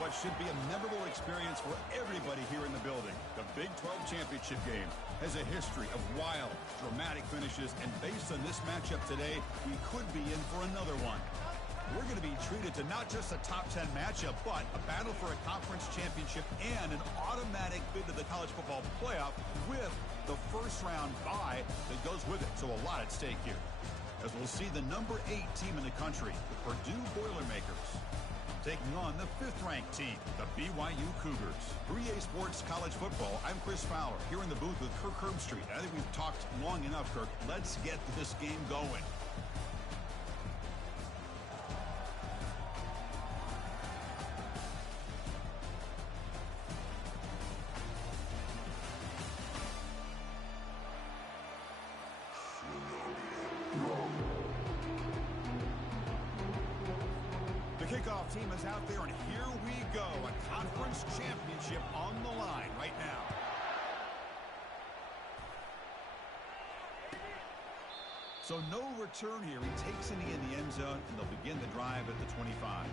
What should be a memorable experience for everybody here in the building. The Big 12 Championship game has a history of wild, dramatic finishes, and based on this matchup today, we could be in for another one. We're going to be treated to not just a top 10 matchup, but a battle for a conference championship and an automatic bid to the college football playoff with the first round bye that goes with it. So a lot at stake here. As we'll see the number 8 team in the country, the Purdue Boilermakers, taking on the 5th-ranked team, the BYU Cougars. For EA Sports College Football, I'm Chris Fowler, here in the booth with Kirk Herbstreit. I think we've talked long enough, Kirk. Let's get this game going. Kickoff team is out there, and here we go. A conference championship on the line right now. So no return here. He takes it in the end zone, and they'll begin the drive at the 25.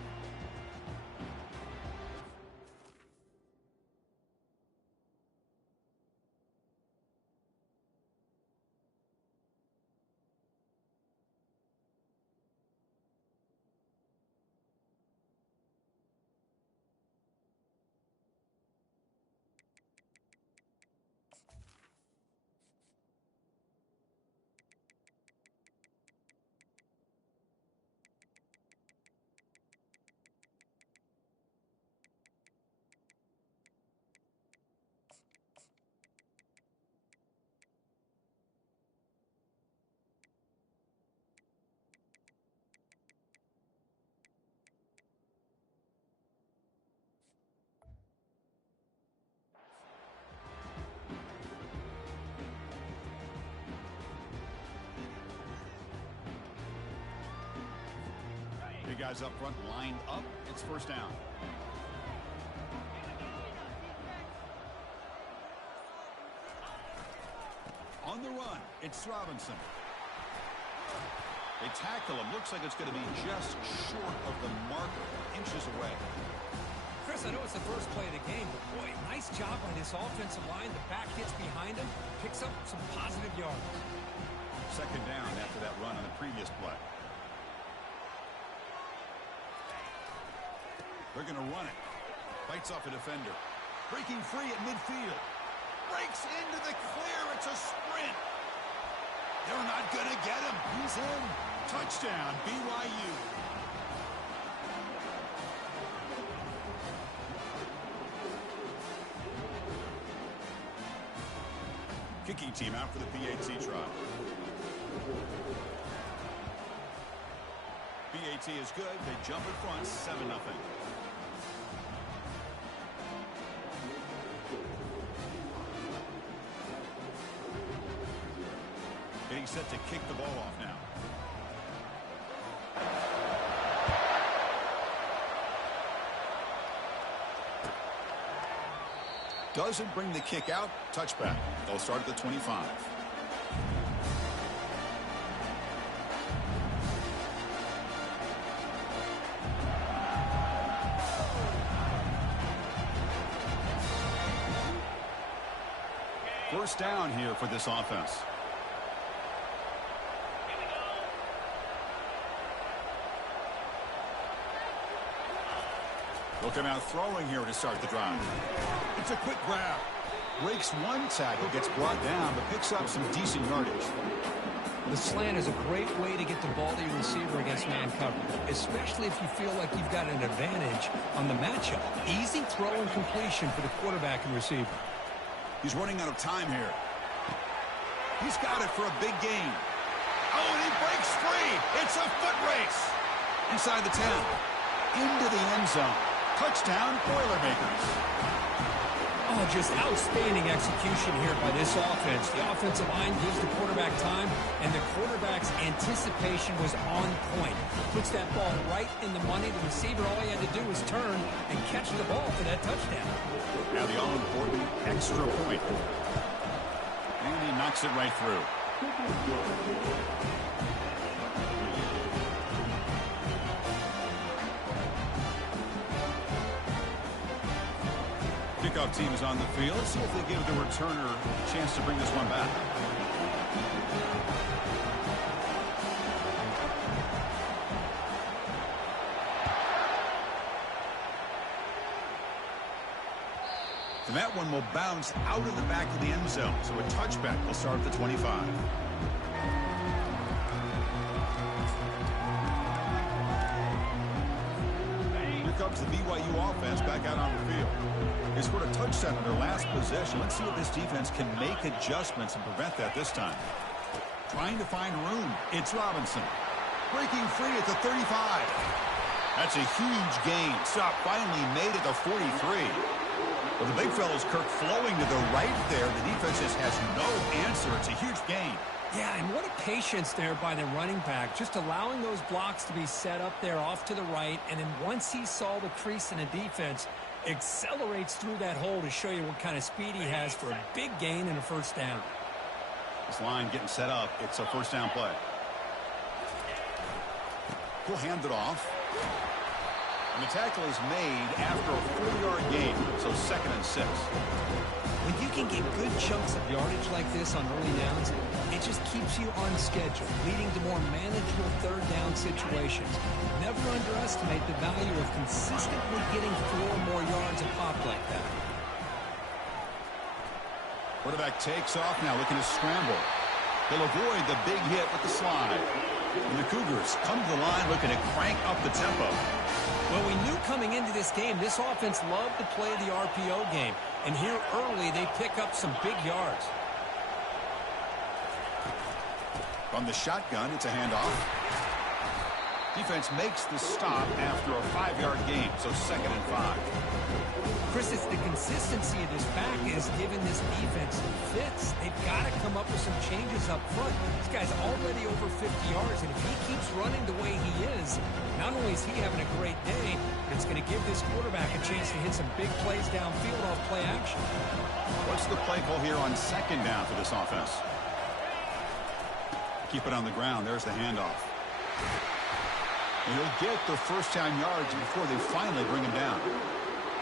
Guys up front lined up. It's first down. On the run, it's Robinson. They tackle him. Looks like it's going to be just short of the marker, inches away. Chris, I know it's the first play of the game, but boy, nice job by this offensive line. The back gets behind him, picks up some positive yards. Second down after that run on the previous play. They're going to run it. Fights off a defender. Breaking free at midfield. Breaks into the clear. It's a sprint. They're not going to get him. He's in. Touchdown, BYU. Kicking team out for the PAT try. PAT is good. They jump in front, 7-0. Getting set to kick the ball off now. Doesn't bring the kick out. Touchback. They'll start at the 25. First down here for this offense. They'll come out throwing here to start the drive. It's a quick grab. Breaks one tackle, gets brought down, but picks up some decent yardage. The slant is a great way to get the ball to your receiver against man coverage, especially if you feel like you've got an advantage on the matchup. Easy throw and completion for the quarterback and receiver. He's running out of time here. He's got it for a big gain. Oh, and he breaks free. It's a foot race. Inside the 10. Into the end zone. Touchdown, Boilermakers. Oh, just outstanding execution here by this offense. The offensive line gives the quarterback time, and the quarterback's anticipation was on point. Puts that ball right in the money. The receiver, all he had to do was turn and catch the ball for that touchdown. Now the all-important extra point. And he knocks it right through. kickoff team is on the field. Let's see if they give the returner a chance to bring this one back. And that one will bounce out of the back of the end zone. So a touchback will start at the 25. Here comes the BYU offense back out on the field. They scored a touchdown in their last possession. Let's see if this defense can make adjustments and prevent that this time. Trying to find room. It's Robinson. Breaking free at the 35. That's a huge gain. Stop finally made at the 43. Well, the big fella's Kirk flowing to the right there. The defense just has no answer. It's a huge gain. Yeah, and what a patience there by the running back. Just allowing those blocks to be set up there off to the right. And then once he saw the crease in the defense, accelerates through that hole to show you what kind of speed he has for a big gain and a first down. This line getting set up. It's a first down play. He'll hand it off. And the tackle is made after a 4-yard gain, so 2nd and 6. When you can get good chunks of yardage like this on early downs, it just keeps you on schedule, leading to more manageable third down situations. Never underestimate the value of consistently getting 4 more yards a pop like that. Quarterback takes off now, looking to scramble. He'll avoid the big hit with the slide. And the Cougars come to the line looking to crank up the tempo. Well, we knew coming into this game, this offense loved to play the RPO game. And here early, they pick up some big yards. From the shotgun, it's a handoff. Defense makes the stop after a 5-yard gain, so 2nd and 5. Chris, it's the consistency of this back is giving this defense fits. They've got to come up with some changes up front. This guy's already over 50 yards, and if he keeps running the way he is, not only is he having a great day, but it's going to give this quarterback a chance to hit some big plays downfield off play action. What's the play call here on 2nd down for this offense? Keep it on the ground. There's the handoff. And he'll get the first-down yards before they finally bring him down.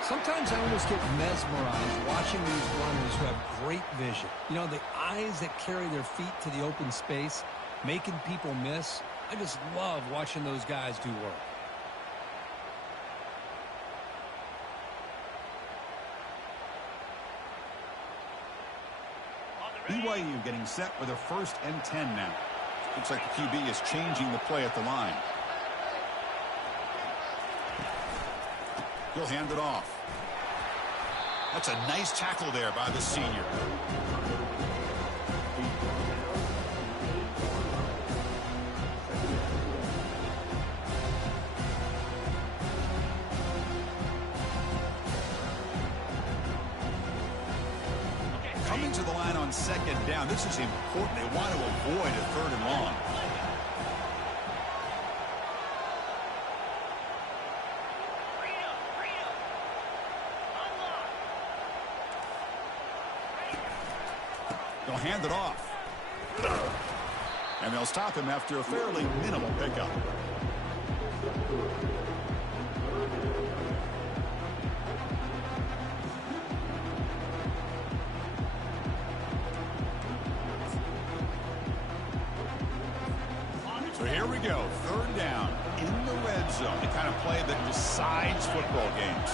Sometimes I almost get mesmerized watching these runners who have great vision. You know, the eyes that carry their feet to the open space, making people miss. I just love watching those guys do work. BYU getting set with a 1st and 10 now. Looks like the QB is changing the play at the line. He'll hand it off. That's a nice tackle there by the senior. Coming to the line on 2nd down. This is important. They want to avoid a 3rd and long. They'll hand it off. And they'll stop him after a fairly minimal pickup. So here we go. 3rd down in the red zone. The kind of play that decides football games.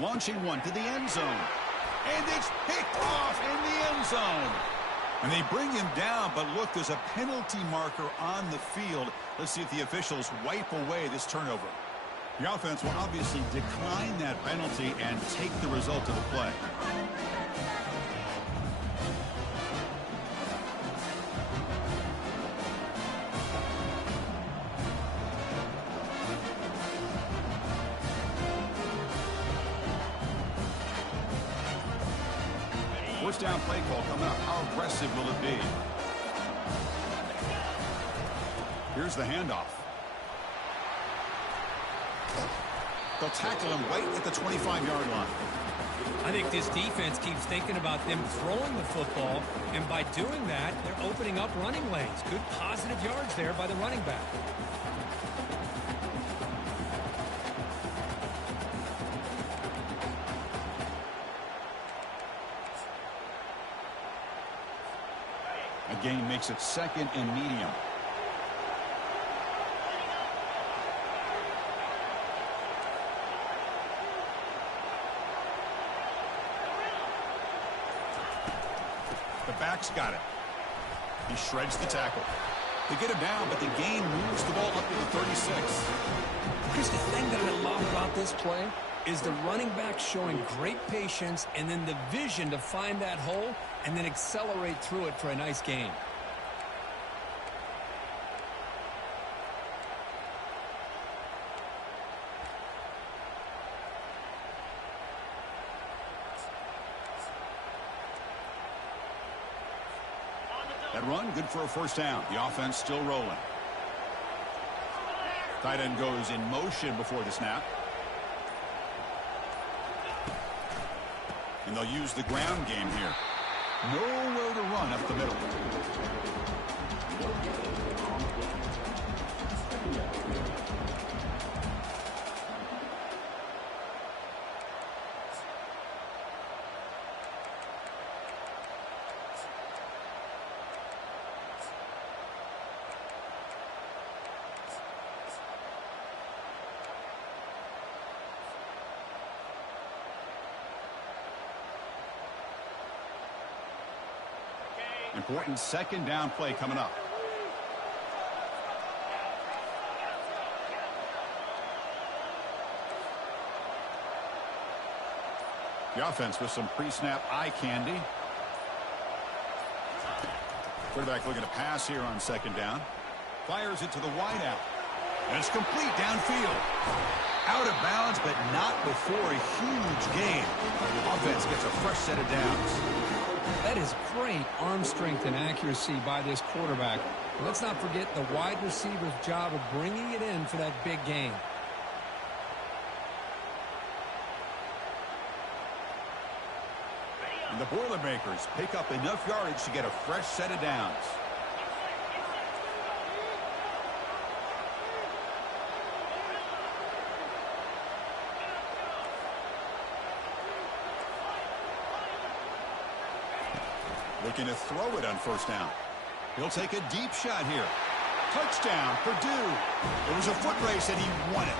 Launching one to the end zone. And it's picked off in the end zone. And they bring him down, but look, there's a penalty marker on the field. Let's see if the officials wipe away this turnover. The offense will obviously decline that penalty and take the result of the play. First down play call coming up. How aggressive will it be? Here's the handoff. They'll tackle him right at the 25-yard line. I think this defense keeps thinking about them throwing the football, and by doing that, they're opening up running lanes. Good positive yards there by the running back. A gain makes it 2nd and medium. The back's got it. He shreds the tackle. They get him down, but the gain moves the ball up to the 36. Chris, the thing that I love about this play is the running back showing great patience and then the vision to find that hole and then accelerate through it for a nice gain. That run, good for a first down. The offense still rolling. Tight end goes in motion before the snap. And they'll use the ground game here. Nowhere to run up the middle. Important 2nd down play coming up. The offense with some pre-snap eye candy. Quarterback looking to pass here on 2nd down. Fires it to the wideout. And it's complete downfield. Out of bounds, but not before a huge gain. The offense gets a fresh set of downs. That is great arm strength and accuracy by this quarterback. And let's not forget the wide receiver's job of bringing it in for that big gain. And the Boilermakers pick up enough yardage to get a fresh set of downs. Looking to throw it on 1st down. He'll take a deep shot here. Touchdown, Purdue. It was a foot race and he won it.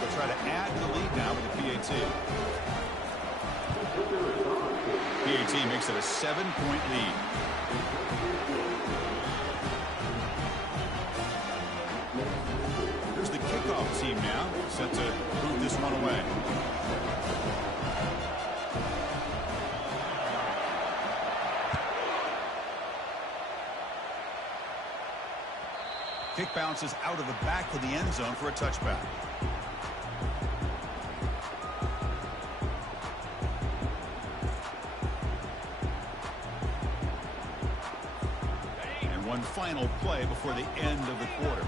They'll try to add to the lead now with the PAT. PAT makes it a 7-point lead. Here's the kickoff team now, set to move this one away. Kick bounces out of the back of the end zone for a touchback. And one final play before the end of the quarter.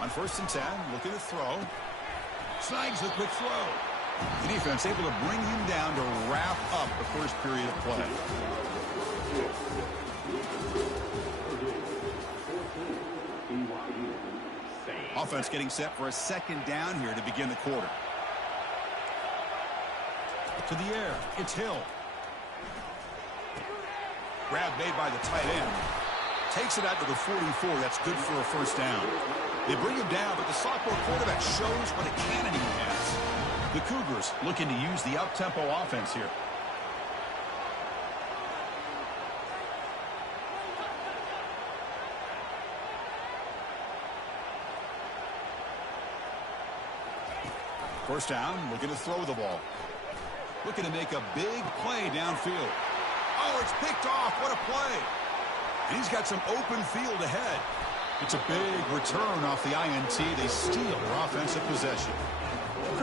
On 1st and 10, looking to throw. Snags the quick throw. The defense able to bring him down to wrap up the first period of play. Offense getting set for a 2nd down here to begin the quarter. To the air, it's Hill. Grab made by the tight end. Takes it out to the 44. That's good for a first down. They bring him down, but the sophomore quarterback shows what a cannon he has. The Cougars looking to use the up-tempo offense here. First down, looking to throw the ball. Looking to make a big play downfield. Oh, it's picked off. What a play. And he's got some open field ahead. It's a big return off the INT. They steal their offensive possession.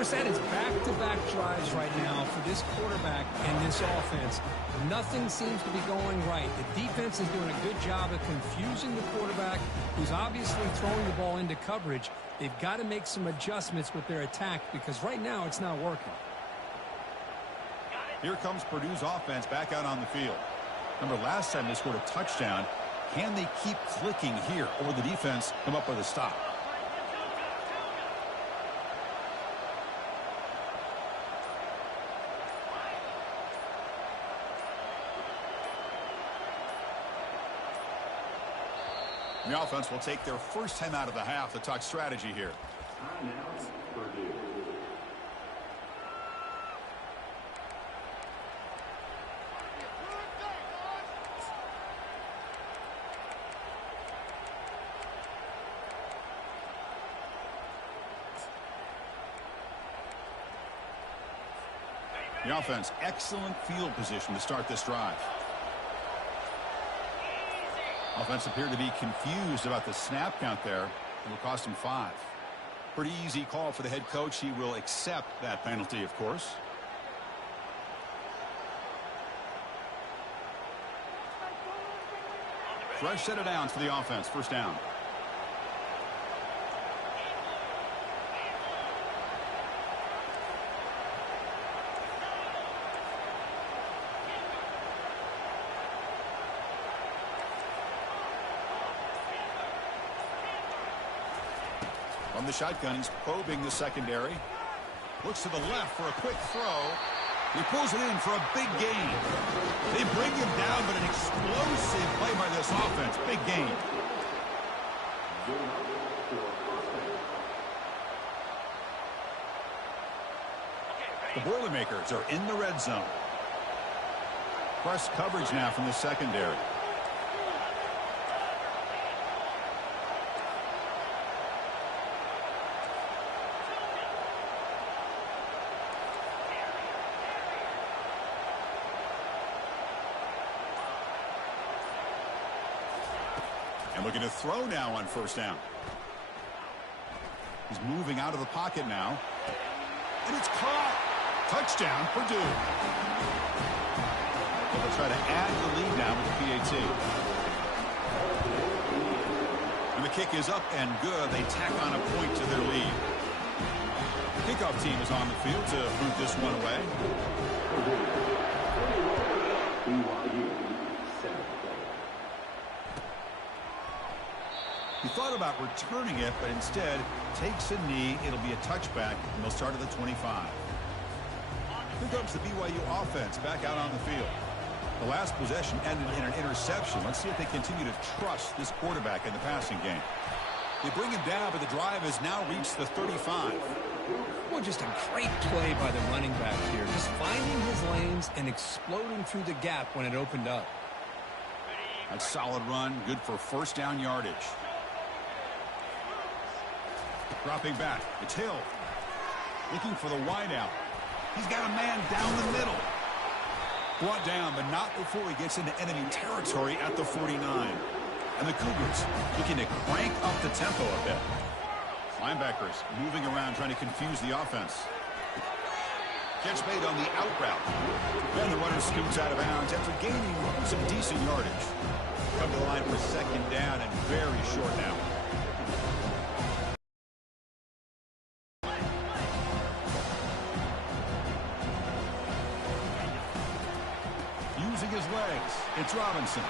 Chris, that is back-to-back drives right now for this quarterback and this offense. Nothing seems to be going right. The defense is doing a good job of confusing the quarterback, who's obviously throwing the ball into coverage. They've got to make some adjustments with their attack because right now it's not working. Here comes Purdue's offense back out on the field. Remember, last time they scored a touchdown. Can they keep clicking here, or will the defense come up with a stop? The offense will take their first time out of the half to talk strategy here. The offense, excellent field position to start this drive. Offense appeared to be confused about the snap count there. It will cost him 5. Pretty easy call for the head coach. He will accept that penalty, of course. Fresh set of downs for the offense. First down. From the shotgun, he's probing the secondary. Looks to the left for a quick throw. He pulls it in for a big gain. They bring him down, but an explosive play by this offense. Big gain. The Boilermakers are in the red zone. Press coverage now from the secondary. And looking to throw now on first down. He's moving out of the pocket now. And it's caught. Touchdown, Purdue. They'll try to add the lead now with the PAT. And the kick is up and good. They tack on a point to their lead. The kickoff team is on the field to boot this one away. He thought about returning it, but instead takes a knee. It'll be a touchback, and they'll start at the 25. Here comes the BYU offense back out on the field. The last possession ended in an interception. Let's see if they continue to trust this quarterback in the passing game. They bring him down, but the drive has now reached the 35. Well, just a great play by the running back here. Just finding his lanes and exploding through the gap when it opened up. A solid run, good for first down yardage. Dropping back, it's Hill. Looking for the wideout. He's got a man down the middle. Brought down, but not before he gets into enemy territory at the 49. And the Cougars looking to crank up the tempo a bit. Linebackers moving around, trying to confuse the offense. Catch made on the out route. Then the runner scoots out of bounds after gaining some decent yardage. Come to the line for second down and very short now. Using his legs, it's Robinson.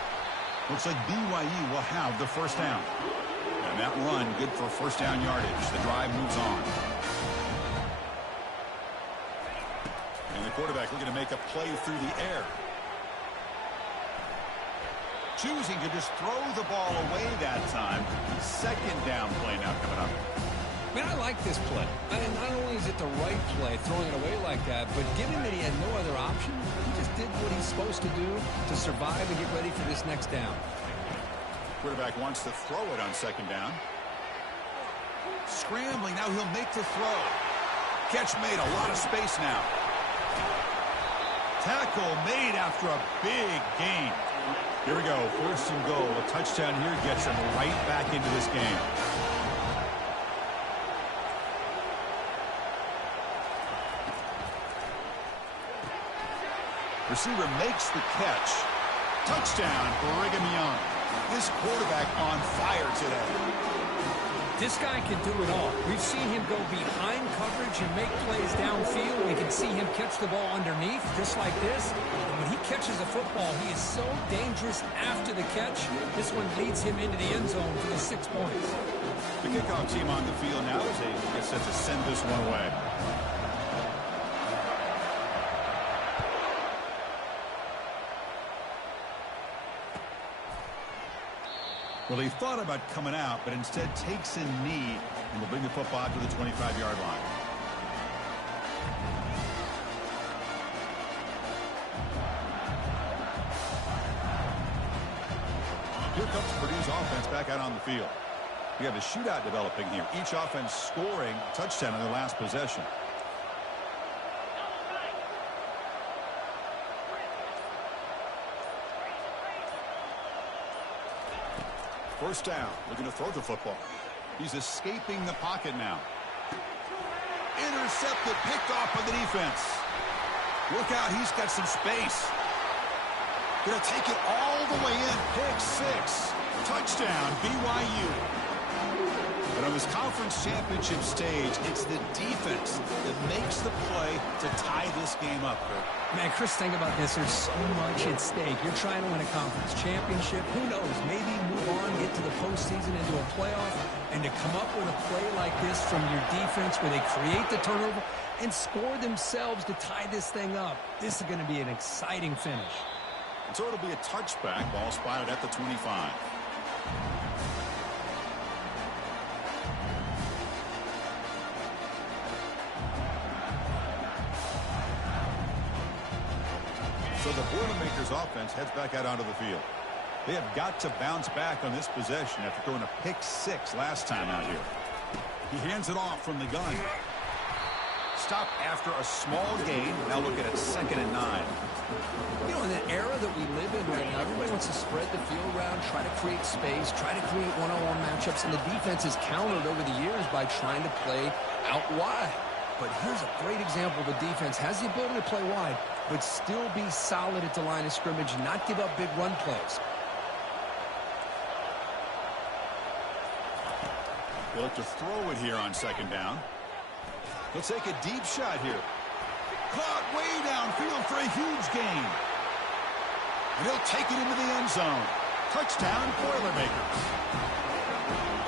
Looks like BYU will have the first down. And that run, good for first down yardage. The drive moves on. And the quarterback looking to make a play through the air. Choosing to just throw the ball away that time. Second down play now coming up. Man, I like this play. I mean, not only is it the right play, throwing it away like that, but given that he had no other option, he just did what he's supposed to do to survive and get ready for this next down. Quarterback wants to throw it on second down. Scrambling, now he'll make the throw. Catch made, a lot of space now. Tackle made after a big gain. Here we go, first and goal. A touchdown here gets him right back into this game. Receiver makes the catch. Touchdown, Brigham Young. This quarterback on fire today. This guy can do it all. We've seen him go behind coverage and make plays downfield. We can see him catch the ball underneath, just like this. And when he catches a football, he is so dangerous after the catch. This one leads him into the end zone for the 6 points. The kickoff team on the field now as they get set to send this one away. Well, he thought about coming out, but instead takes a knee and will bring the football to the 25-yard line. Here comes Purdue's offense back out on the field. We have a shootout developing here. Each offense scoring a touchdown in their last possession. First down, looking to throw the football. He's escaping the pocket now. Intercepted, picked off by the defense. Look out, he's got some space. Gonna take it all the way in. Pick 6. Touchdown, BYU. But on this conference championship stage, it's the defense that makes the play to tie this game up, Kurt. Man, Chris, think about this. There's so much at stake. You're trying to win a conference championship. Who knows? Maybe move on, get to the postseason, into a playoff. And to come up with a play like this from your defense where they create the turnover and score themselves to tie this thing up, this is going to be an exciting finish. And so it'll be a touchback. Ball spotted at the 25. So the Boilermakers offense heads back out onto the field. They have got to bounce back on this possession after throwing a pick 6 last time out here. He hands it off from the gun. Stop after a small gain. Now look at it, 2nd and 9. You know, in the era that we live in right now, everybody wants to spread the field around, try to create space, try to create one-on-one matchups, and the defense has countered over the years by trying to play out wide. But here's a great example. The defense has the ability to play wide, but still be solid at the line of scrimmage, not give up big run plays. They look to throw it here on 2nd down. Let's take a deep shot here. Caught way downfield for a huge gain. And he'll take it into the end zone. Touchdown, Boilermakers.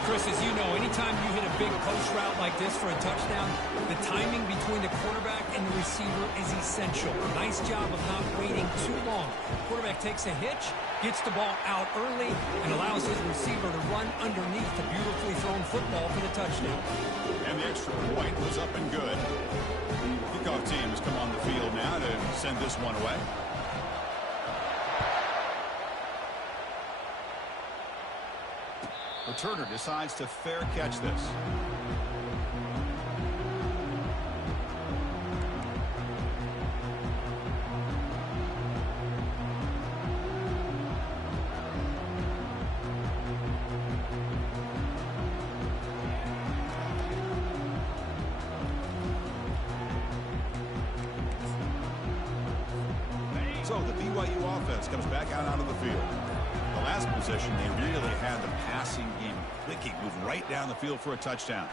Chris, as you know, anytime you hit a big post route like this for a touchdown, the timing between the quarterback and the receiver is essential. Nice job of not waiting too long. Quarterback takes a hitch, gets the ball out early, and allows his receiver to run underneath the beautifully thrown football for the touchdown. And the extra point was up and good. Kickoff team has come on the field now to send this one away. Returner decides to fair catch this. So the BYU offense comes back out onto the field. The last possession, they really had the passing game clicking, move right down the field for a touchdown.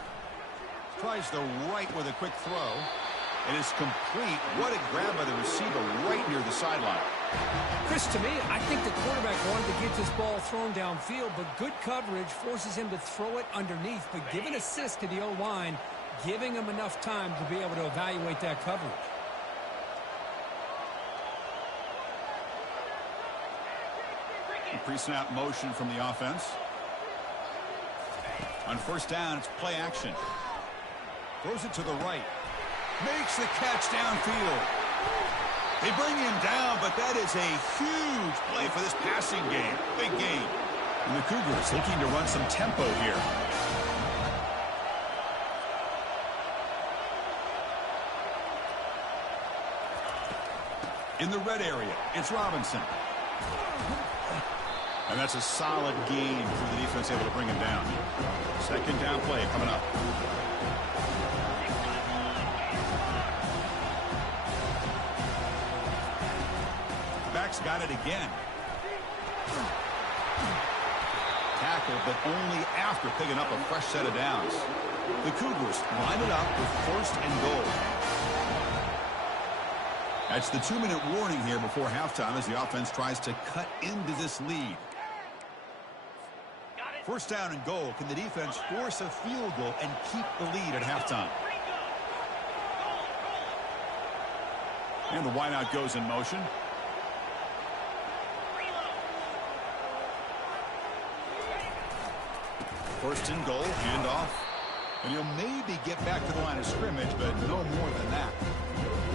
Tries the right with a quick throw. It is complete. What a grab by the receiver right near the sideline. Chris, to me, I think the quarterback wanted to get this ball thrown downfield, but good coverage forces him to throw it underneath. But give an assist to the O-line, giving him enough time to be able to evaluate that coverage. Pre-snap motion from the offense. On 1st down, it's play action. Throws it to the right. Makes the catch downfield. They bring him down, but that is a huge play for this passing game. Big game. And the Cougars looking to run some tempo here. In the red area, it's Robinson. And that's a solid gain for the defense, able to bring him down. 2nd down play coming up. quarterback's got it again. Tackle, but only after picking up a fresh set of downs. The Cougars line it up with 1st and goal. That's the 2-minute warning here before halftime as the offense tries to cut into this lead. 1st down and goal. Can the defense force a field goal and keep the lead at halftime? And the wideout goes in motion. First and goal, handoff. And he'll maybe get back to the line of scrimmage, but no more than that.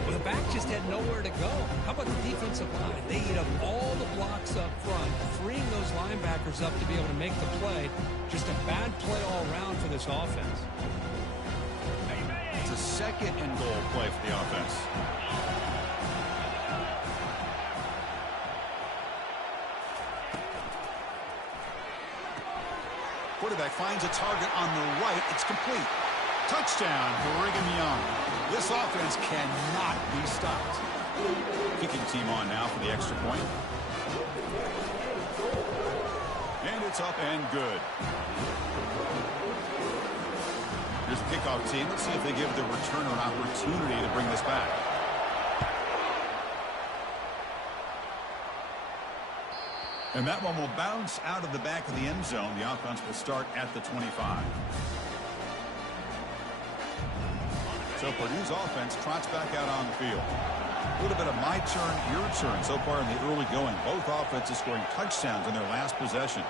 Well, the back just had nowhere to go. How about the defensive line? They eat up all the blocks up front, freeing those linebackers up to be able to make the play. Just a bad play all around for this offense. It's a 2nd and goal play for the offense. Quarterback finds a target on the right. It's complete. Touchdown for Brigham Young. This offense cannot be stopped. Kicking team on now for the extra point. And it's up and good. Here's the kickoff team. Let's see if they give the returner an opportunity to bring this back. And that one will bounce out of the back of the end zone. The offense will start at the 25. So Purdue's offense trots back out on the field. A little bit of my turn, your turn so far in the early going. Both offenses scoring touchdowns in their last possessions.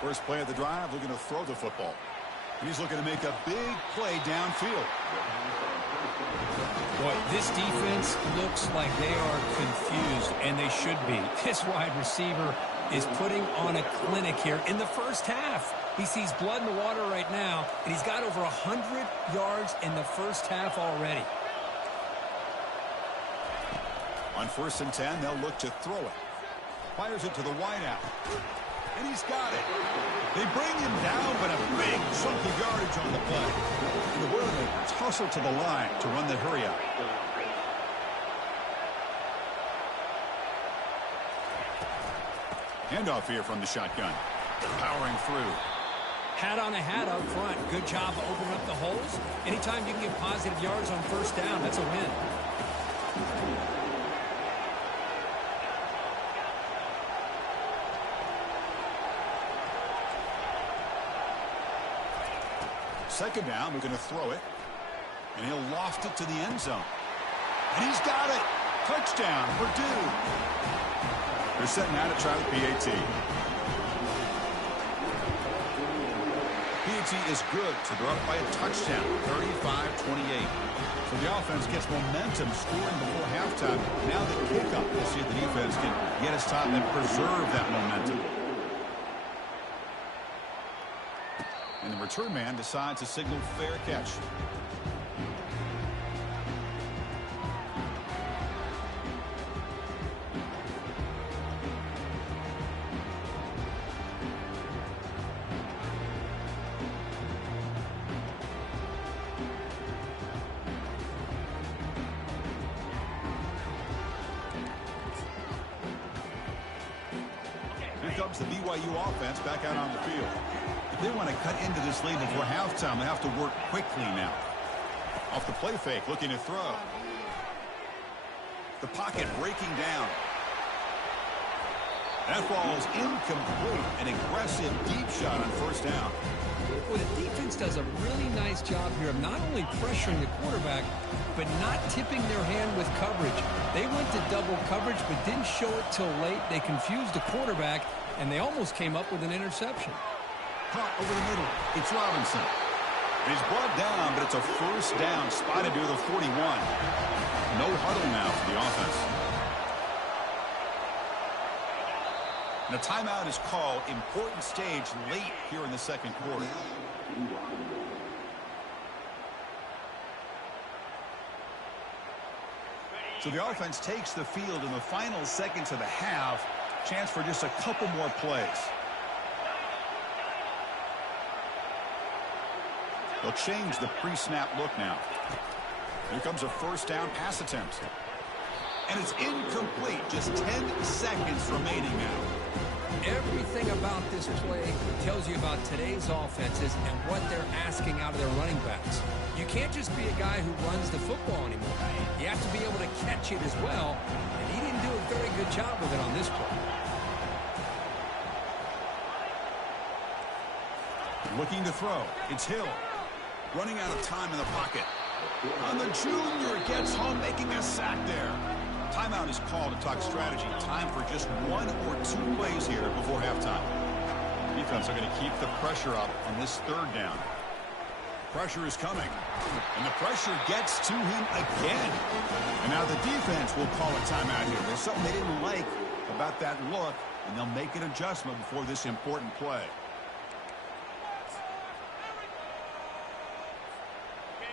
First play of the drive, looking to throw the football. He's looking to make a big play downfield. Boy, this defense looks like they are confused, and they should be. This wide receiver is putting on a clinic here in the first half. He sees blood in the water right now, and he's got over 100 yards in the first half already. On 1st and 10, they'll look to throw it. Fires it to the wideout. And he's got it. They bring him down, but a big chunk of yardage on the play. And the Warriors will tussle to the line to run the hurry out. Handoff here from the shotgun. Powering through. Hat on a hat up front. Good job opening up the holes. Anytime you can get positive yards on 1st down, that's a win. Second down, we're going to throw it. And he'll loft it to the end zone. And he's got it. Touchdown, Purdue. They're setting out to try the PAT. PAT is good, so they're up by a touchdown, 35-28. So the offense gets momentum scoring before halftime. Now the kickoff. We'll see if the defense can get us top and preserve that momentum. And the return man decides to signal fair catch. Here comes the BYU offense back out on the field. If they want to cut into this lead before halftime, they have to work quickly now. Off the play fake, looking to throw. The pocket breaking down. That falls incomplete. An aggressive deep shot on 1st down. Well, the defense does a really nice job here of not only pressuring the quarterback, but not tipping their hand with coverage. They went to double coverage, but didn't show it till late. They confused the quarterback, and they almost came up with an interception. Caught over the middle. It's Robinson. He's brought down, but it's a 1st down, spotted near the 41. No huddle now for the offense. And a timeout is called. Important stage late here in the 2nd quarter. So the offense takes the field in the final seconds of the half. Chance for just a couple more plays. They'll change the pre-snap look now. Here comes a first down pass attempt. And it's incomplete. Just 10 seconds remaining now. Everything about this play tells you about today's offenses and what they're asking out of their running backs. You can't just be a guy who runs the football anymore. You have to be able to catch it as well, and he didn't do a very good job with it on this play. Looking to throw. It's Hill. Running out of time in the pocket. And the junior gets home, making a sack there. Timeout is called to talk strategy. Time for just 1 or 2 plays here before halftime. Defense are going to keep the pressure up on this third down. Pressure is coming. And the pressure gets to him again. And now the defense will call a timeout here. There's something they didn't like about that look, and they'll make an adjustment before this important play.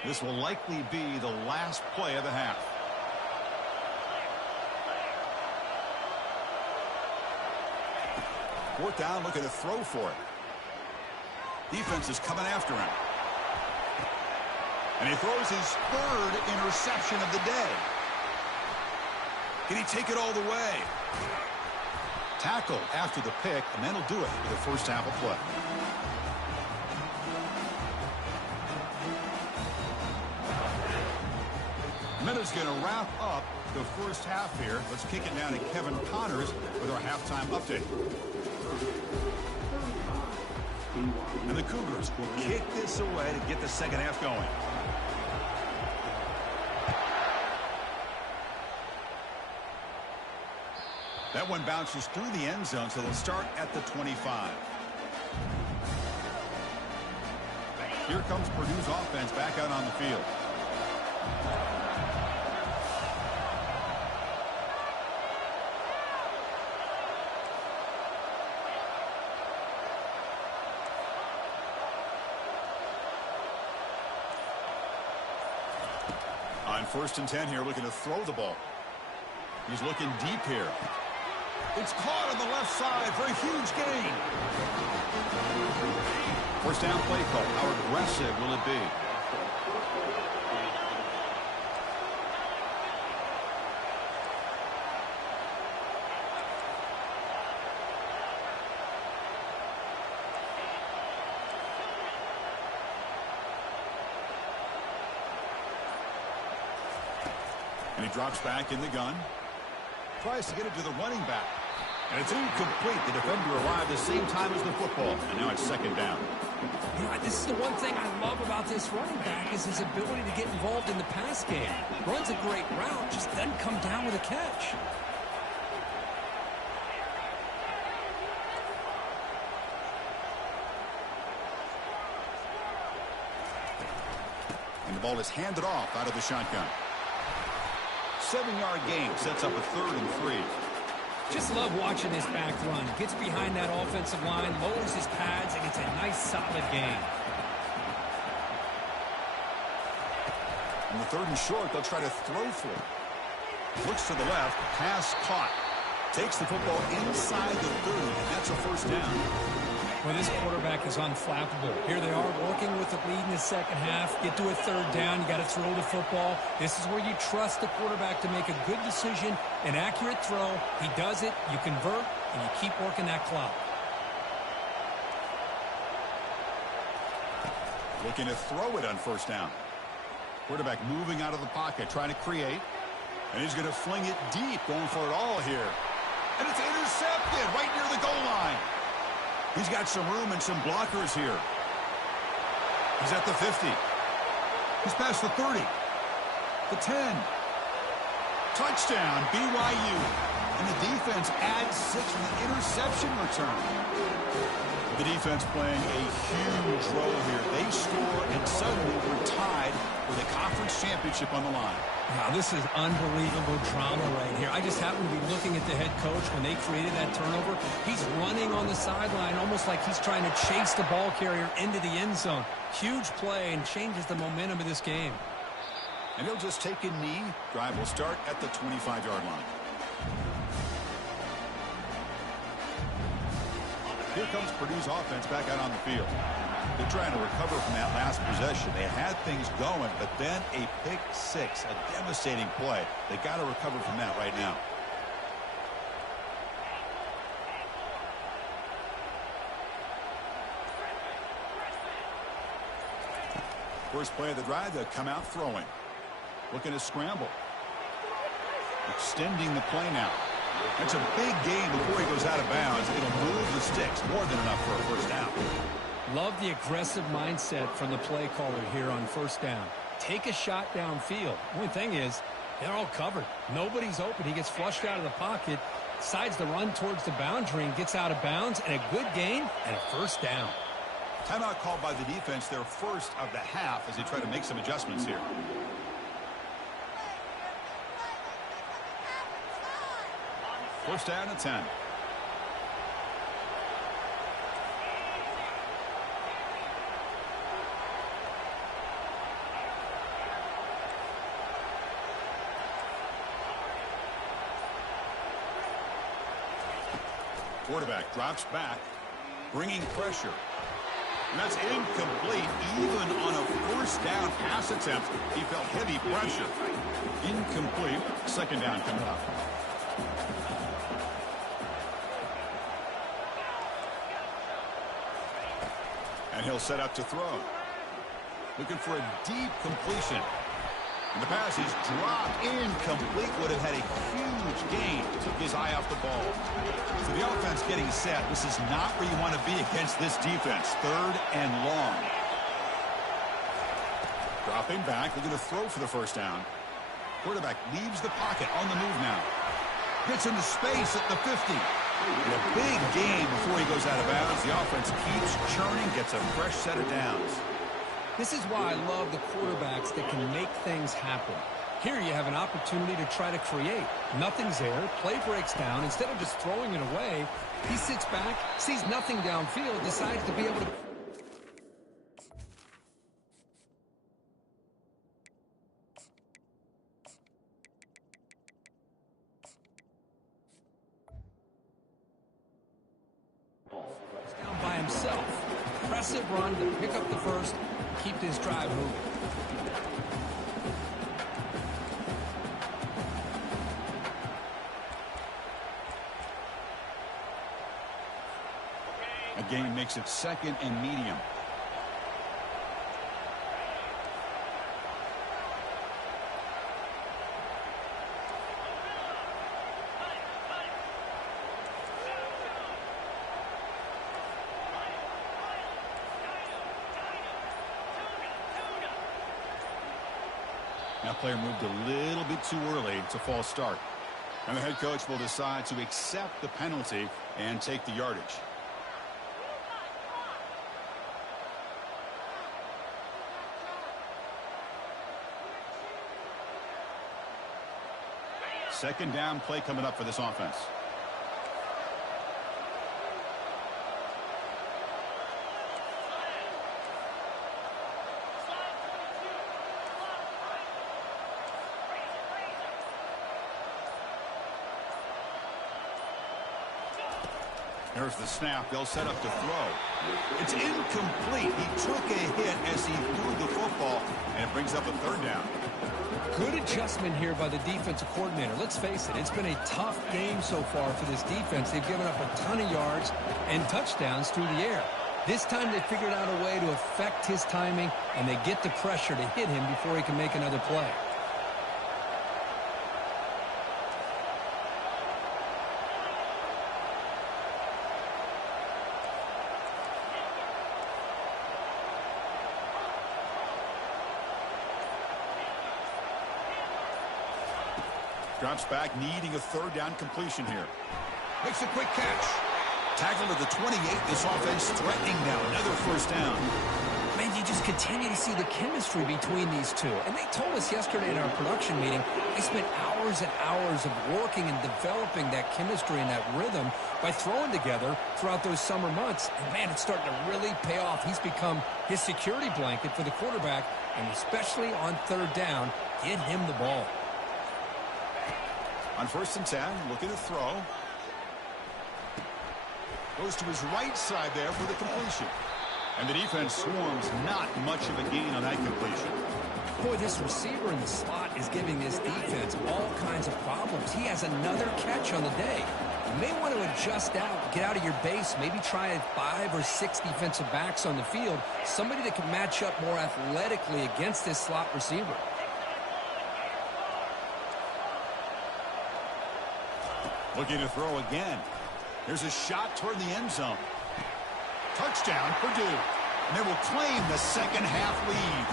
This will likely be the last play of the half. Fourth down, looking to throw for it. Defense is coming after him. And he throws his third interception of the day. Can he take it all the way? Tackle after the pick, and then he'll do it for the first half of play. Minute's going to wrap up the first half here. Let's kick it down to Kevin Connors with our halftime update. And the Cougars will kick this away to get the second half going. That one bounces through the end zone, so they'll start at the 25. Here comes Purdue's offense back out on the field. On 1st and 10 here, looking to throw the ball. He's looking deep here. It's caught on the left side for a huge gain. First down play call. How aggressive will it be? And he drops back in the gun. Tries to get it to the running back. And it's incomplete. The defender arrived the same time as the football. And now it's second down. You know, this is the one thing I love about this running back is his ability to get involved in the pass game. Runs a great route, just doesn't come down with a catch. And the ball is handed off out of the shotgun. 7-yard gain sets up a 3rd and 3. Just love watching this back run. Gets behind that offensive line, lowers his pads, and it's a nice, solid gain. On the 3rd and short, they'll try to throw for it. Looks to the left, pass caught. Takes the football inside the 30, and that's a first down. Well, this quarterback is unflappable. Here they are working with the lead in the second half. Get to a 3rd down. You got to throw the football. This is where you trust the quarterback to make a good decision, an accurate throw. He does it. You convert, and you keep working that clock. Looking to throw it on first down. Quarterback moving out of the pocket, trying to create. And he's going to fling it deep, going for it all here. And it's intercepted right near the goal line. He's got some room and some blockers here. He's at the 50. He's past the 30. The 10. Touchdown, BYU. And the defense adds 6 from the interception return. The defense playing a huge role here. They score, and suddenly we're tied with a conference championship on the line. Wow, this is unbelievable drama right here. I just happen to be looking at the head coach when they created that turnover. He's running on the sideline almost like he's trying to chase the ball carrier into the end zone. Huge play and changes the momentum of this game. And he'll just take a knee. Drive will start at the 25-yard line. Here comes Purdue's offense back out on the field. They're trying to recover from that last possession. They had things going, but then a pick six, a devastating play. They got to recover from that right now. First play of the drive, they'll come out throwing. Looking to scramble. Extending the play now. That's a big gain before he goes out of bounds. It'll move the sticks. More than enough for a first down. Love the aggressive mindset from the play caller here on first down. Take a shot downfield. The only thing is, they're all covered. Nobody's open. He gets flushed out of the pocket, decides to run towards the boundary and gets out of bounds, and a good gain and a first down. Timeout called by the defense, their first of the half, as they try to make some adjustments here. First down at 10. Quarterback drops back, bringing pressure. And that's incomplete. Even on a first down pass attempt, he felt heavy pressure. Incomplete. Second down coming up. And he'll set up to throw. Looking for a deep completion. And the pass is dropped. Incomplete. Would have had a huge gain. Took his eye off the ball. So the offense getting set. This is not where you want to be against this defense. Third and long. Dropping back. Looking to throw for the first down. Quarterback leaves the pocket on the move now. Gets into space at the 50. And a big gain before he goes out of bounds. The offense keeps churning. Gets a fresh set of downs. This is why I love the quarterbacks that can make things happen. Here you have an opportunity to try to create. Nothing's there. Play breaks down. Instead of just throwing it away, he sits back, sees nothing downfield, decides to be able to... down by himself. Impressive run to pick up the first, keep this drive moving. A gain makes it second and medium. That player moved a little bit too early. It's a false start. And the head coach will decide to accept the penalty and take the yardage. Second down play coming up for this offense. There's the snap. They'll set up to throw. It's incomplete. He took a hit as he threw the football, and it brings up a third down. Good adjustment here by the defensive coordinator. Let's face it, it's been a tough game so far for this defense. They've given up a ton of yards and touchdowns through the air. This time they figured out a way to affect his timing, and they get the pressure to hit him before he can make another play. Drops back, needing a third down completion here. Makes a quick catch. Tackle to the 28. This offense threatening now. Another first down. Man, you just continue to see the chemistry between these two. And they told us yesterday in our production meeting, they spent hours and hours of working and developing that chemistry and that rhythm by throwing together throughout those summer months. And, man, it's starting to really pay off. He's become his security blanket for the quarterback, and especially on third down, get him the ball. On first and 10, looking to throw. Goes to his right side there for the completion. And the defense swarms, not much of a gain on that completion. Boy, this receiver in the slot is giving this defense all kinds of problems. He has another catch on the day. You may want to adjust out, get out of your base, maybe try 5 or 6 defensive backs on the field, somebody that can match up more athletically against this slot receiver. Looking to throw again. There's a shot toward the end zone. Touchdown, Purdue. And they will claim the second half lead.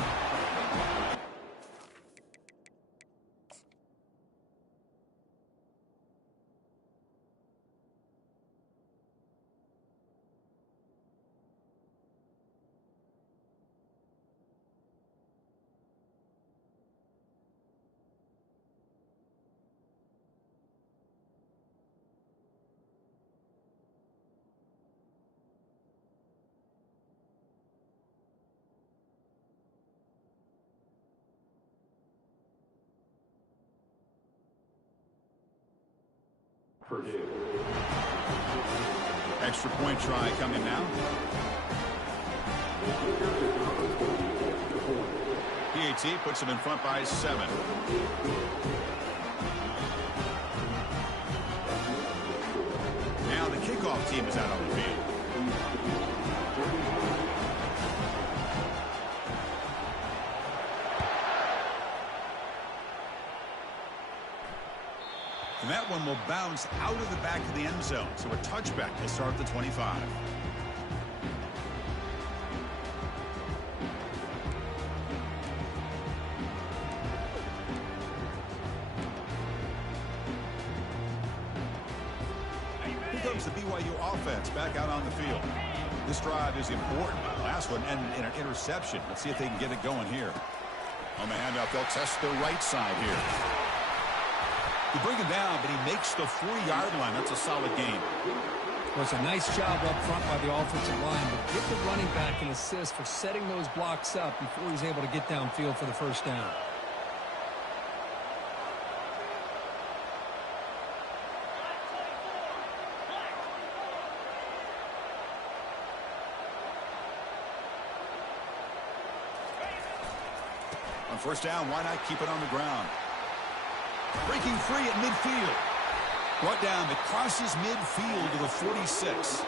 Purdue. Extra point try coming now. PAT puts them in front by 7. Now the kickoff team is out on the field. And that one will bounce out of the back of the end zone. So a touchback will start at the 25. Here comes the BYU offense back out on the field. This drive is important. The last one ended in an interception. Let's see if they can get it going here. On the handoff, they'll test the right side here. You bring him down, but he makes the 4-yard line. That's a solid gain. Well, it's a nice job up front by the offensive line, but give the running back an assist for setting those blocks up before he's able to get downfield for the first down. On first down, why not keep it on the ground? Breaking free at midfield. Brought down, but crosses midfield to the 46.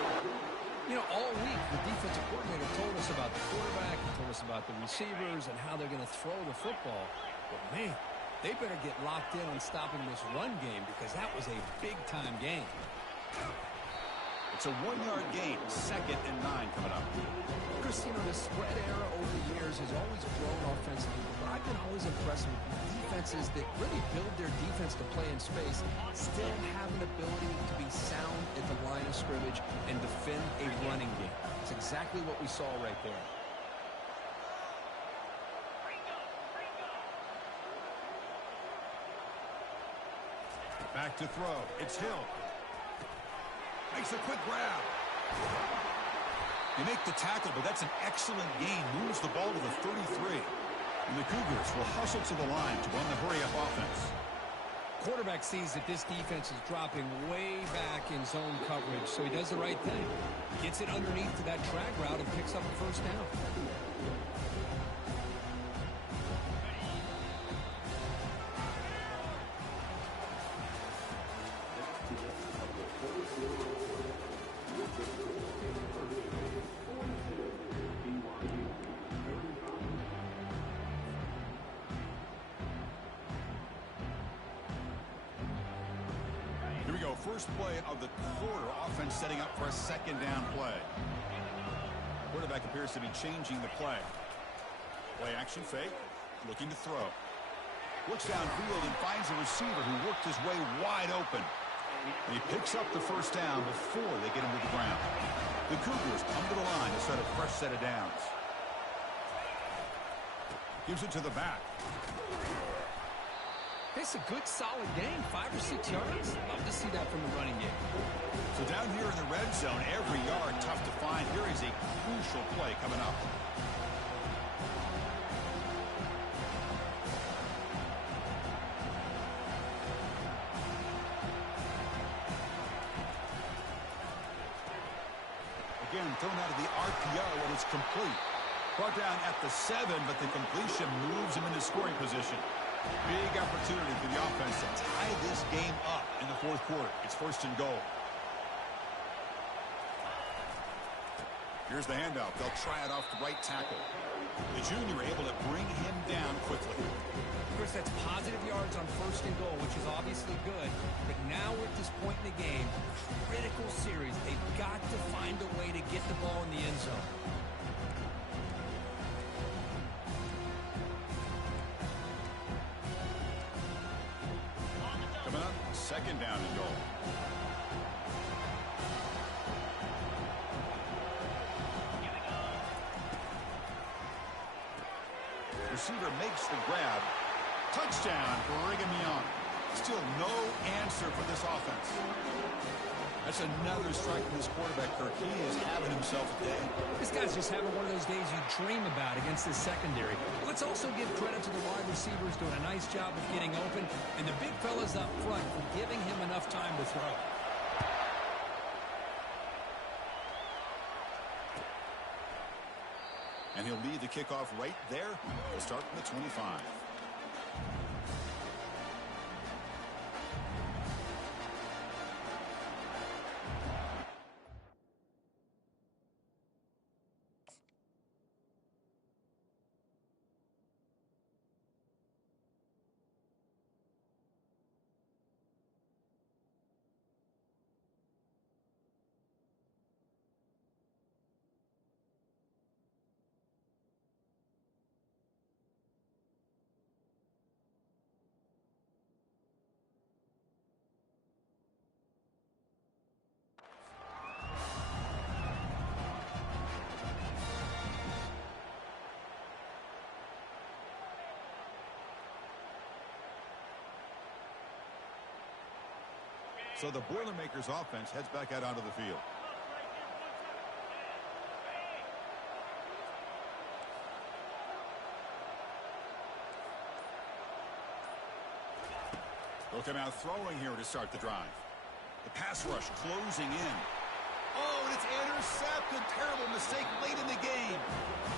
You know, all week, the defensive coordinator told us about the quarterback, he told us about the receivers and how they're going to throw the football. But, man, they better get locked in on stopping this run game because that was a big-time game. It's a 1-yard gain, 2nd and 9 coming up. Chris, you know, the spread era over the years has always grown offensively, but I've been always impressed with defenses that really build their defense to play in space, still have an ability to be sound at the line of scrimmage and defend a running game. It's exactly what we saw right there. Back to throw. It's Hill. Makes a quick grab. They make the tackle, but that's an excellent gain. Moves the ball to the 33. And the Cougars will hustle to the line to run the hurry-up offense. Quarterback sees that this defense is dropping way back in zone coverage, so he does the right thing. Gets it underneath to that drag route and picks up a first down. First play of the quarter, offense setting up for a 2nd down play. Quarterback appears to be changing the play. Play action fake, looking to throw. Looks downfield and finds a receiver who worked his way wide open. And he picks up the first down before they get him to the ground. The Cougars come to the line to start a fresh set of downs. Gives it to the back. It's a good, solid game. 5 or 6 yards. Love to see that from the running game. So down here in the red zone, every yard tough to find. Here is a crucial play coming up. again, thrown out of the RPO, and it's complete. Brought down at the 7, but the completion moves him into scoring position. Big opportunity for the offense to tie this game up in the fourth quarter. It's 1st and goal. Here's the handoff. They'll try it off the right tackle. The junior able to bring him down quickly. Of course, that's positive yards on 1st and goal, which is obviously good. But now we're at this point in the game, critical series. They've got to find a way to get the ball in the end zone. Coming up, 2nd down and goal. Receiver makes the grab. Touchdown, Brigham Young. Still no answer for this offense. That's another strike from this quarterback, Kirk. He is having himself a day. This guy's just having one of those days you dream about against this secondary. Let's also give credit to the wide receivers doing a nice job of getting open, and the big fellas up front for giving him enough time to throw. And he'll lead the kickoff right there. He'll start from the 25. So the Boilermakers offense heads back out onto the field. They'll come out throwing here to start the drive. The pass rush closing in. Oh, and it's intercepted. Terrible mistake late in the game.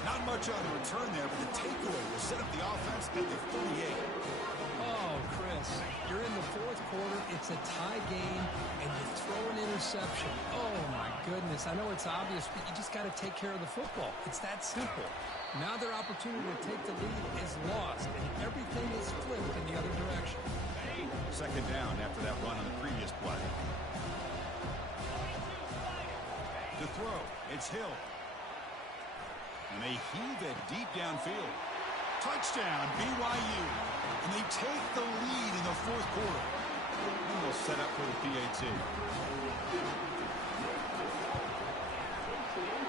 Not much on the return there, but the takeaway will set up the offense at the 38. Oh, Chris, you're in the fourth quarter. It's a tie game, and you throw an interception. Oh, my goodness. I know it's obvious, but you just got to take care of the football. It's that simple. Now their opportunity to take the lead is lost, and everything is flipped in the other direction. 2nd down after that run on the previous play. To throw, it's Hill. And they heave it deep downfield. Touchdown, BYU. And they take the lead in the fourth quarter. And they'll set up for the PAT.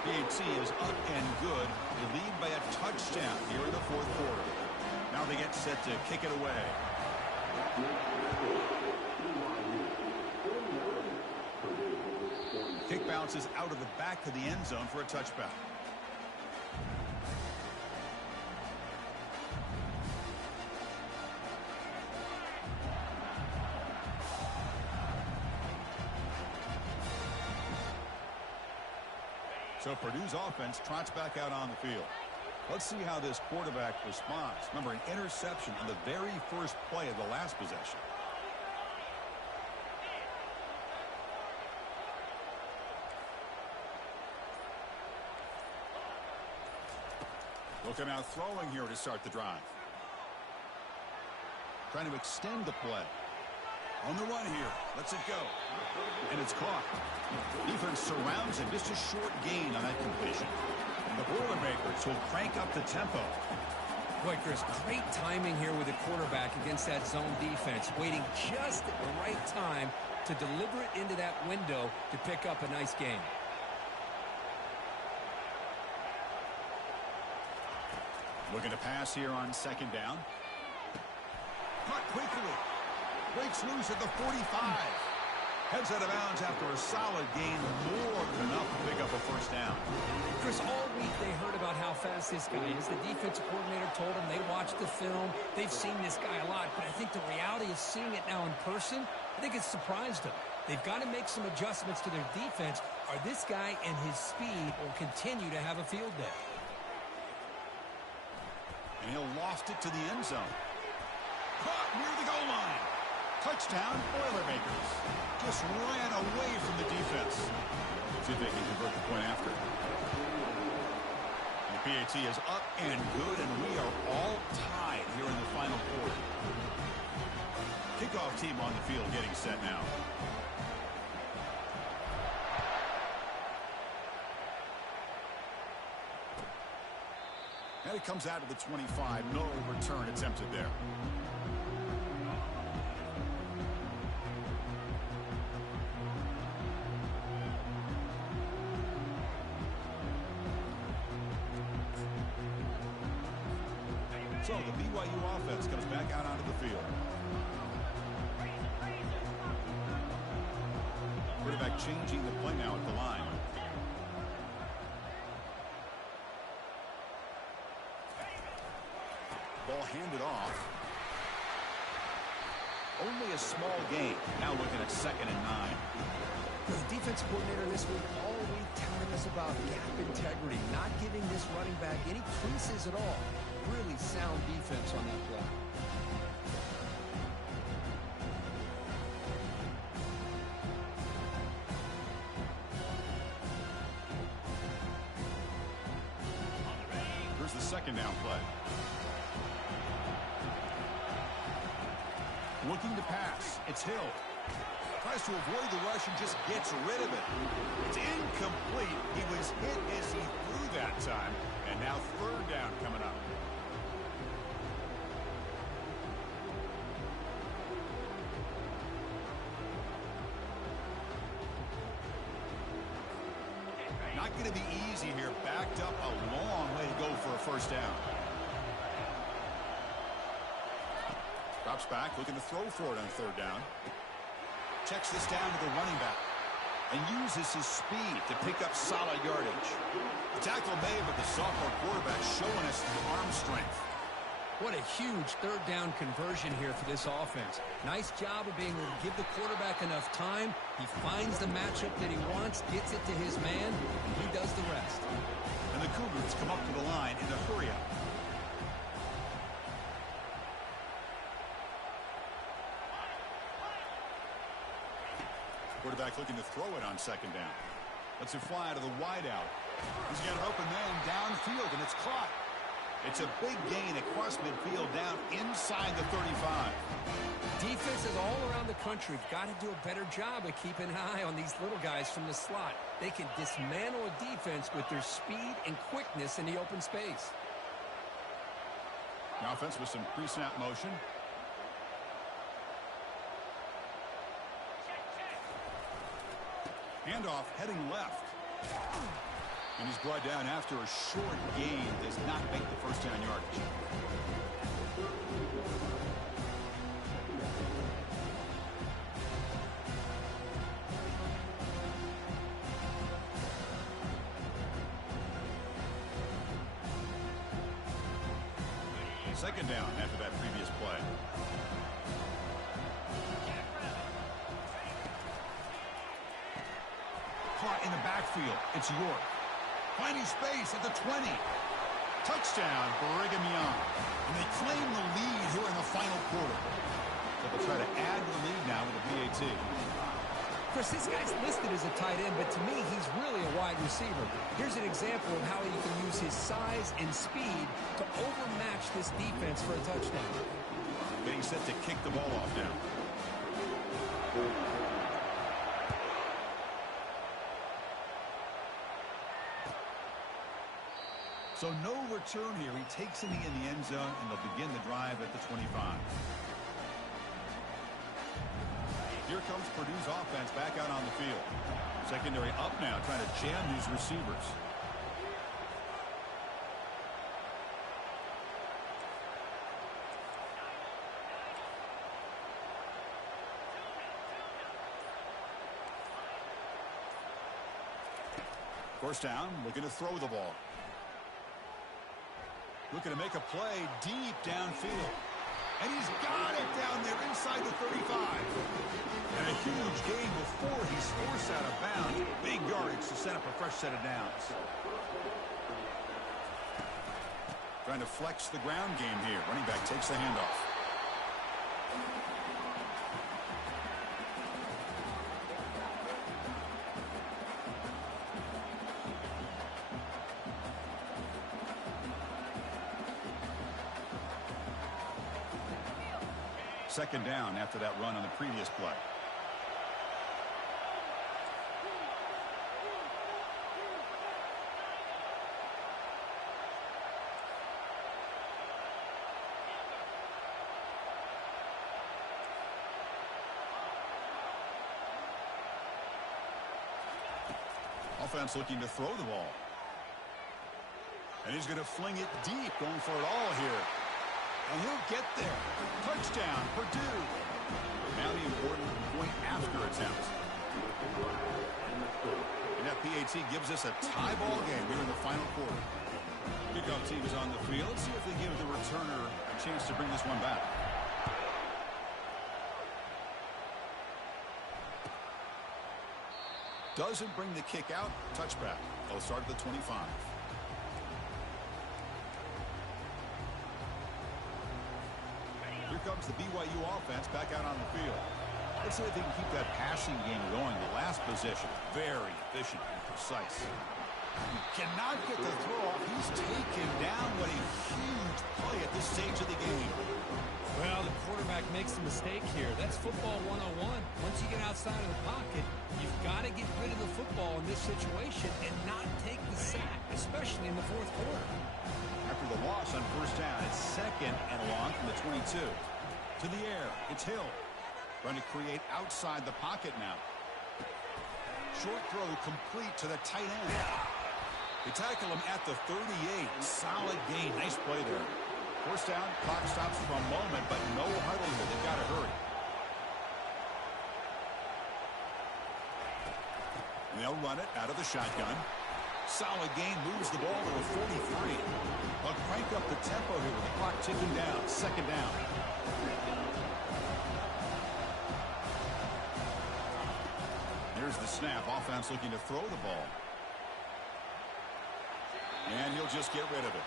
PAT is up and good. They lead by a touchdown here in the fourth quarter. Now they get set to kick it away. Kick bounces out of the back of the end zone for a touchback. So Purdue's offense trots back out on the field. Let's see how this quarterback responds. Remember, an interception on the very first play of the last possession. They'll come out throwing here to start the drive. Trying to extend the play. On the run here. Lets it go. And it's caught. Defense surrounds him. Just a short gain on that completion. The Boilermakers will crank up the tempo. Boy, Chris, great timing here with the quarterback against that zone defense. Waiting just at the right time to deliver it into that window to pick up a nice gain. Looking to pass here on 2nd down. Caught quickly. Breaks loose at the 45. Heads out of bounds after a solid gain. More than enough to pick up a 1st down. Chris, all week they heard about how fast this guy is. The defensive coordinator told them they watched the film. They've seen this guy a lot. But I think the reality of seeing it now in person, I think it's surprised them. They've got to make some adjustments to their defense, or this guy and his speed will continue to have a field day. And he'll loft it to the end zone. Caught near the goal line. Touchdown, Boilermakers. Just ran away from the defense. See if they can convert the point after. And the PAT is up and good, and we are all tied here in the final quarter. Kickoff team on the field getting set now. And it comes out of the 25. No return attempted there. So the BYU offense comes back out onto the field. Quarterback changing the play now at the line. Ball handed off. Only a small gain. Now looking at 2nd and 9. The defensive coordinator this week all week telling us about gap integrity, not giving this running back any creases at all. Really sound defense on that play. Here's the 2nd down play. Looking to pass. It's Hill. Tries to avoid the rush and just gets rid of it. It's incomplete. He was hit as he threw that time. And now 3rd down coming up. Not going to be easy here. Backed up a long way to go for a 1st down. Drops back, looking to throw for it on 3rd down. Checks this down to the running back and uses his speed to pick up solid yardage. The tackle made, but the sophomore quarterback showing us arm strength. What a huge 3rd down conversion here for this offense. Nice job of being able to give the quarterback enough time. He finds the matchup that he wants, gets it to his man, and he does the rest. And the Cougars come up to the line in a hurry-up. Quarterback looking to throw it on 2nd down. Lets it fly to the wideout. He's got an open man downfield, and it's caught. It's a big gain across midfield down inside the 35. Defenses all around the country have got to do a better job of keeping an eye on these little guys from the slot. They can dismantle a defense with their speed and quickness in the open space. The offense with some pre-snap motion. Handoff heading left. And he's brought down after a short gain. Does not make the 1st down yardage. Second down after that previous play. Caught in the backfield. It's York. Finding space at the 20. Touchdown, Brigham Young. And they claim the lead here in the final quarter. So they'll try to add to the lead now with the PAT. Chris, this guy's listed as a tight end, but to me, he's really a wide receiver. Here's an example of how he can use his size and speed to overmatch this defense for a touchdown. Getting set to kick the ball off now. So no return here. He takes it in the end zone, and they'll begin the drive at the 25. Here comes Purdue's offense back out on the field. Secondary up now, trying to jam these receivers. First down, looking to throw the ball. Looking to make a play deep downfield. And he's got it down there inside the 35. And a huge gain before he's forced out of bounds. Big yardage to set up a fresh set of downs. Trying to flex the ground game here. Running back takes the handoff. Second down after that run on the previous play. Offense looking to throw the ball. And he's going to fling it deep, going for it all here. And he'll get there. Touchdown, Purdue. Now the important point after attempt. And that PAT gives us a tie ball game here in the final quarter. Kickoff team is on the field. Let's see if they give the returner a chance to bring this one back. Doesn't bring the kick out. Touchback. They'll start at the 25. Here comes the BYU offense back out on the field. Let's see if they can keep that passing game going. The last possession, very efficient and precise. He cannot get the throw off. He's taken down. What a huge play at this stage of the game. Well, the quarterback makes a mistake here. That's football 101. Once you get outside of the pocket, you've got to get rid of the football in this situation and not take the sack, especially in the fourth quarter. After the loss on first down, it's second and long from the 22. To the air, it's Hill. Trying to create outside the pocket now. Short throw complete to the tight end. They tackle him at the 38. Solid gain. Nice play there. First down, clock stops for a moment, but no huddle here. They've got to hurry. And they'll run it out of the shotgun. Solid gain, moves the ball to the 43. They'll crank up the tempo here with the clock ticking down. Second down. Here's the snap. Offense looking to throw the ball. And he'll just get rid of it.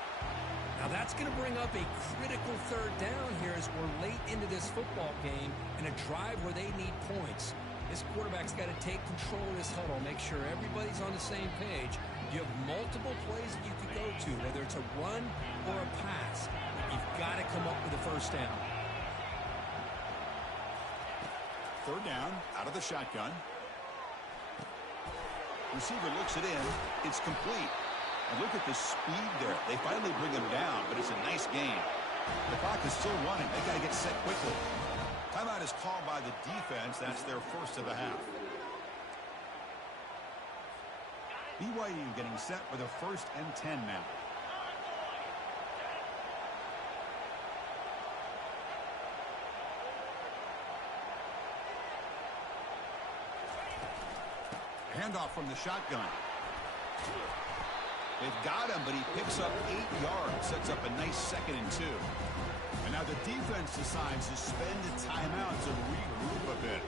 Now that's going to bring up a critical third down here as we're late into this football game in a drive where they need points. This quarterback's got to take control of this huddle, make sure everybody's on the same page. You have multiple plays that you could go to, whether it's a run or a pass. You've got to come up with a first down. Third down, out of the shotgun. Receiver looks it in. It's complete. And look at the speed there. They finally bring him down, but it's a nice gain. The clock is still running. They got to get set quickly. Timeout is called by the defense. That's their first of the half. BYU getting set for the 1st and 10 now. Handoff from the shotgun. They've got him, but he picks up 8 yards. Sets up a nice 2nd and 2. And now the defense decides to spend a timeout to regroup a bit.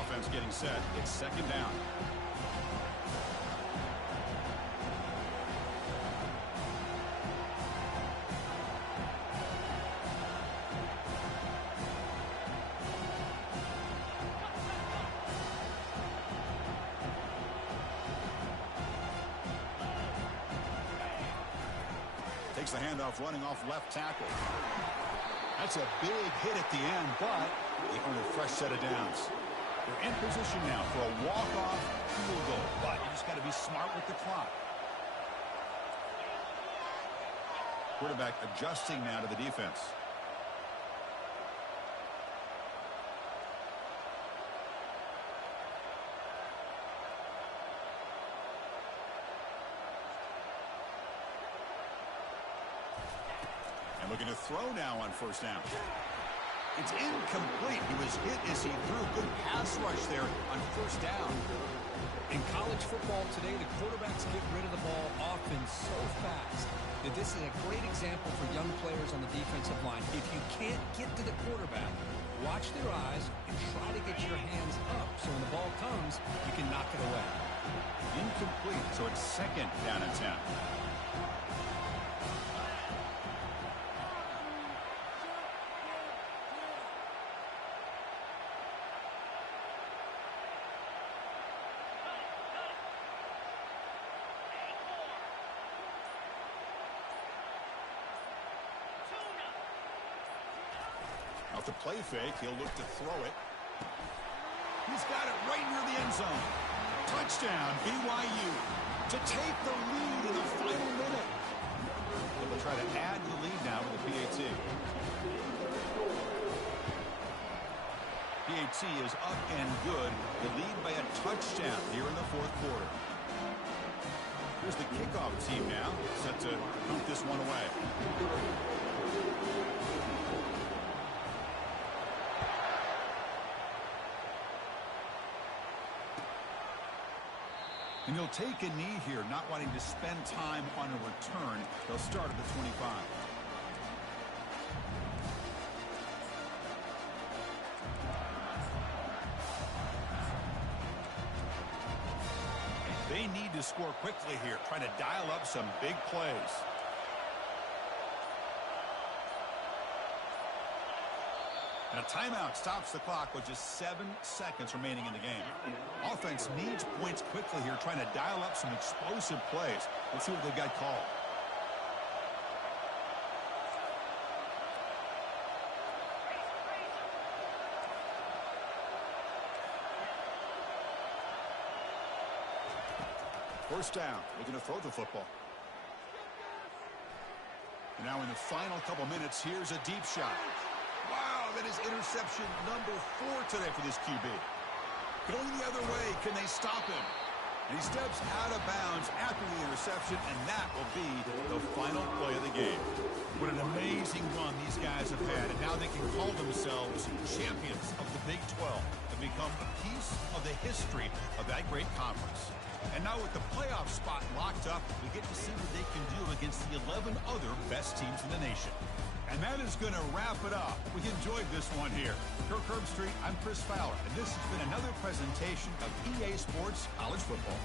Offense getting set. It's second down. Takes the handoff running off left tackle. That's a big hit at the end, but they earn a fresh set of downs. They're in position now for a walk-off field goal, but you just got to be smart with the clock. Quarterback adjusting now to the defense. Looking to throw now on first down. It's incomplete. He was hit as he threw. Good pass rush there on first down. In college football today, the quarterbacks get rid of the ball often so fast that this is a great example for young players on the defensive line. If you can't get to the quarterback, watch their eyes and try to get your hands up so when the ball comes, you can knock it away. Incomplete, so it's second down and 10. Off the play fake, he'll look to throw it. He's got it right near the end zone. Touchdown, BYU, to take the lead in the final minute. They'll try to add to the lead now with the PAT. PAT is up and good. They lead by a touchdown here in the fourth quarter. Here's the kickoff team now, set to boot this one away. And he'll take a knee here, not wanting to spend time on a return. They'll start at the 25. They need to score quickly here, trying to dial up some big plays. And a timeout stops the clock with just 7 seconds remaining in the game. Offense needs points quickly here, trying to dial up some explosive plays. Let's see what they've got called. First down, looking to throw the football. And now in the final couple minutes, here's a deep shot. Wow, that is interception number 4 today for this QB. Going the other way, can they stop him? And he steps out of bounds after the interception, and that will be the final play of the game. What an amazing run these guys have had, and now they can call themselves champions of the Big 12 and become a piece of the history of that great conference. And now with the playoff spot locked up, we get to see what they can do against the 11 other best teams in the nation. And that is going to wrap it up. We enjoyed this one here. Kirk Herbstreit, I'm Chris Fowler, and this has been another presentation of EA Sports College Football.